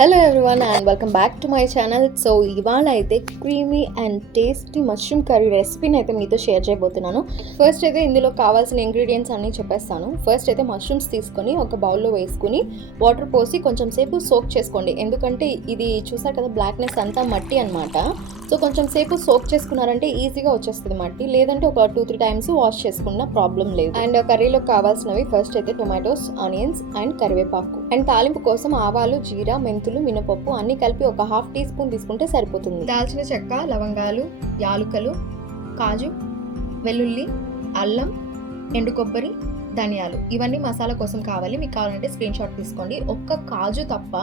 Hello everyone and welcome back to my channel. So ఇవాళ అయితే creamy and tasty mushroom curry రెసిపీని అయితే మీతో షేర్ చేయబోతున్నాను. ఫస్ట్ అయితే ఇందులో కావాల్సిన ఇంగ్రీడియంట్స్ అన్నీ చెప్పేస్తాను. ఫస్ట్ అయితే మష్రూమ్స్ తీసుకొని ఒక బౌల్లో వేసుకుని వాటర్ పోసి కొంచెం సేపు సోక్ చేసుకోండి. ఎందుకంటే ఇది చూసారు కదా, బ్లాక్నెస్ అంతా మట్టి అనమాట. సో కొంచెం సేపు సోక్ చేసుకున్నారంటే ఈజీగా వచ్చేస్తుంది మట్టి. లేదంటే ఒక 2-3 టైమ్స్ వాష్ చేసుకున్న ప్రాబ్లం లేదు. అండ్ కర్రీలో కావాల్సినవి ఫస్ట్ అయితే టొమాటోస్, ఆనియన్స్ అండ్ కరివేపాకు. అండ్ తాలింపు కోసం ఆవాలు, జీరా, మెంతులు, మినపప్పు అన్ని కలిపి ఒక 1/2 టీ స్పూన్ తీసుకుంటే సరిపోతుంది. దాల్చిన చెక్క, లవంగాలు, యాలుకలు, కాజు, వెల్లుల్లి, అల్లం, ఎండు కొబ్బరి, ధనియాలు ఇవన్నీ మసాలా కోసం కావాలి. మీకు కావాలంటే స్క్రీన్ షాట్ తీసుకోండి. ఒక్క కాజు తప్ప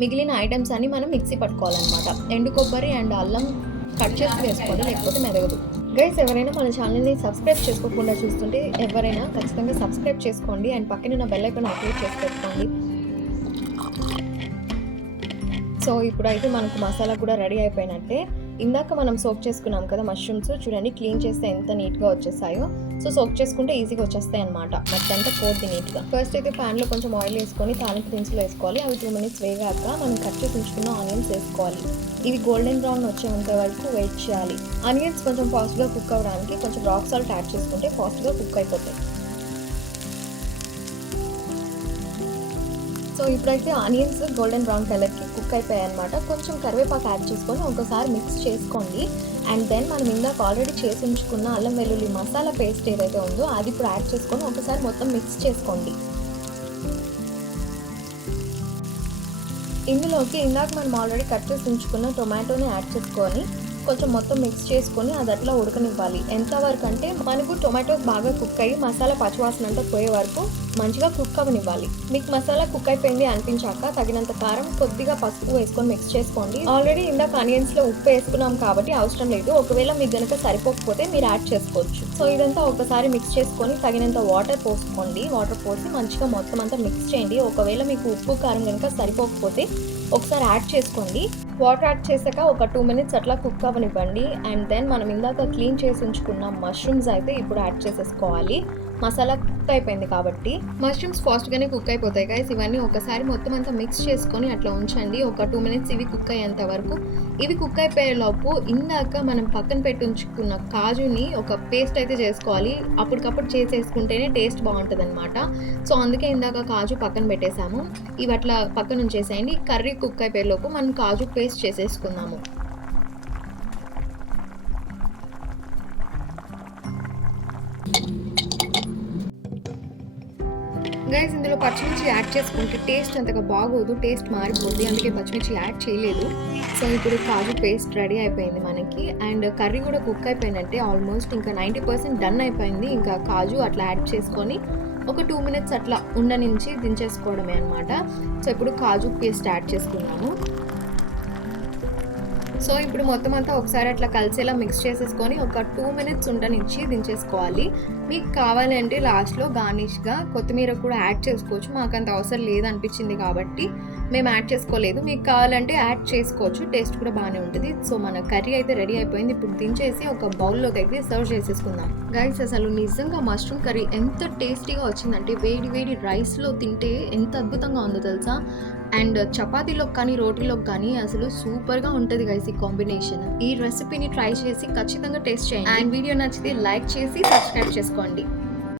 మిగిలిన ఐటమ్స్ అన్ని మనం మిక్సీ పట్టుకోవాలన్నమాట. ఎండు కొబ్బరి అండ్ అల్లం కట్ చేసి వేసుకోవాలి, లేకపోతే మెదగదు. గైస్, ఎవరైనా మన ఛానల్ని సబ్స్క్రైబ్ చేసుకోకుండా చూస్తుంటే ఎవరైనా ఖచ్చితంగా సబ్స్క్రైబ్ చేసుకోండి అండ్ పక్కన బెల్ ఐకాన్ యాక్టివేట్ చేసి పెట్టుకోండి. సో ఇప్పుడైతే మనకు మసాలా కూడా రెడీ అయిపోయినట్టే. ఇందాక మనం సోక్ చేసుకున్నాం కదా మష్రూమ్స్, చూడండి క్లీన్ చేస్తే ఎంత నీట్గా వచ్చేసాయో. సో సోక్ చేసుకుంటే ఈజీగా వచ్చేస్తాయి అనమాట, మట్టి అంతా పోద్ది నీట్గా. ఫస్ట్ అయితే ప్యాన్లో కొంచెం ఆయిల్ వేసుకొని తాలింపు దినుసులు వేసుకోవాలి. అవి 2 minutes వేగాక మనం కట్ చేసి ఉంచుకున్న ఆనియన్స్ వేసుకోవాలి. ఇవి గోల్డెన్ బ్రౌన్ వచ్చేంత వరకు వెయిట్ చేయాలి. ఆనియన్స్ కొంచెం ఫాస్ట్గా కుక్ అవ్వడానికి కొంచెం రాక్ సాల్ట్ యాడ్ చేసుకుంటే ఫాస్ట్గా కుక్ అయిపోతాయి. సో ఇప్పుడైతే ఆనియన్స్ గోల్డెన్ బ్రౌన్ కలర్కి కుక్ అయిపోయాయి అనమాట. కొంచెం కరివేపాకు యాడ్ చేసుకొని ఒకసారి మిక్స్ చేసుకోండి. అండ్ దెన్ మనం ఇందాక ఆల్రెడీ చేసి ఉంచుకున్న అల్లం వెల్లుల్లి మసాలా పేస్ట్ ఏదైతే ఉందో అది ఇప్పుడు యాడ్ చేసుకొని ఒకసారి మొత్తం మిక్స్ చేసుకోండి. ఇందులోకి ఇందాక మనం ఆల్రెడీ కట్ చేసి ఉంచుకున్న టొమాటోని యాడ్ చేసుకొని కొంచెం మొత్తం మిక్స్ చేసుకొని అది అట్లా ఉడకనివ్వాలి. ఎంతవరకు అంటే మనకు టొమాటోస్ బాగా కుక్ అయ్యి మసాలా పచ్చివాసన అంతా పోయే వరకు మంచిగా కుక్ అవ్వనివ్వాలి. మీకు మసాలా కుక్ అయిపోయింది అనిపించాక తగినంత కారం, కొద్దిగా పసుపు వేసుకొని మిక్స్ చేసుకోండి. ఆల్రెడీ ఇందాక ఆనియన్స్లో ఉప్పు వేసుకున్నాం కాబట్టి అవసరం లేదు. ఒకవేళ మీకు కనుక సరిపోకపోతే మీరు యాడ్ చేసుకోవచ్చు. సో ఇదంతా ఒకసారి మిక్స్ చేసుకొని తగినంత వాటర్ పోసుకోండి. వాటర్ పోసి మంచిగా మొత్తం అంతా మిక్స్ చేయండి. ఒకవేళ మీకు ఉప్పు కారం కనుక సరిపోకపోతే ఒకసారి యాడ్ చేసుకోండి. వాటర్ యాడ్ చేసాక ఒక 2 minutes అట్లా కుక్ అవ్వనివ్వండి. అండ్ దెన్ మనం ఇందాక క్లీన్ చేసి ఉంచుకున్న మష్రూమ్స్ అయితే ఇప్పుడు యాడ్ చేసేసుకోవాలి. మసాలా కుక్ అయిపోయింది కాబట్టి మష్రూమ్స్ ఫాస్ట్గానే కుక్ అయిపోతాయి గైస్. ఇవన్నీ ఒకసారి మొత్తం అంతా మిక్స్ చేసుకొని అట్లా ఉంచండి ఒక 2 minutes ఇవి కుక్ అయ్యేంత వరకు. ఇవి కుక్ అయిపోయేలోపు ఇందాక మనం పక్కన పెట్టి ఉంచుకున్న కాజుని ఒక పేస్ట్ అయితే చేసుకోవాలి. అప్పటికప్పుడు చేసేసుకుంటేనే టేస్ట్ బాగుంటుంది అనమాట. సో అందుకే ఇందాక కాజు పక్కన పెట్టేసాము. ఇవి అట్లా పక్కన ఉంచేసేయండి. కర్రీ కుక్ అయిపోయేలోపు మనం కాజు పేస్ట్ చేసేసుకుందాము. గైస్, ఇందులో పచ్చిమిర్చి యాడ్ చేసుకుంటే టేస్ట్ అంతగా బాగోదు, టేస్ట్ మారిపోద్ది. అందుకే పచ్చిమిర్చి యాడ్ చేయలేదు. సో ఇప్పుడు కాజు పేస్ట్ రెడీ అయిపోయింది మనకి. అండ్ కర్రీ కూడా కుక్ అయిపోయినట్టే ఆల్మోస్ట్. ఇంకా 90% డన్ అయిపోయింది. ఇంకా కాజు అట్లా యాడ్ చేసుకొని ఒక 2 minutes అట్లా ఉండనించి దించేసుకోవడమే అనమాట. సో ఇప్పుడు కాజు పేస్ట్ యాడ్ చేసుకున్నాము. సో ఇప్పుడు మొత్తం అంతా ఒకసారి అట్లా కలిసేలా మిక్స్ చేసేసుకొని ఒక 2 minutes ఉండనిచ్చి దించేసుకోవాలి. మీకు కావాలంటే లాస్ట్లో గార్నిష్గా కొత్తిమీర కూడా యాడ్ చేసుకోవచ్చు. మాకు అంత అవసరం లేదనిపించింది కాబట్టి మేము యాడ్ చేసుకోలేదు. మీకు కావాలంటే యాడ్ చేసుకోవచ్చు, టేస్ట్ కూడా బాగానే ఉంటుంది. సో మన కర్రీ అయితే రెడీ అయిపోయింది. ఇప్పుడు దించేసి ఒక బౌల్లోకి అయితే సర్వ్ చేసేసుకుందాం. గైస్, అసలు నిజంగా మష్రూమ్ కర్రీ ఎంత టేస్టీగా వచ్చిందంటే వేడి వేడి రైస్లో తింటే ఎంత అద్భుతంగా ఉందో తెలుసా. అండ్ చపాతీలో కానీ రోటీలో కానీ అసలు సూపర్గా ఉంటుంది గైస్ ఈ కాంబినేషన్. ఈ రెసిపీని ట్రై చేసి ఖచ్చితంగా టేస్ట్ చేయండి. అండ్ వీడియో నచ్చితే లైక్ చేసి సబ్స్క్రైబ్ చేసుకోండి.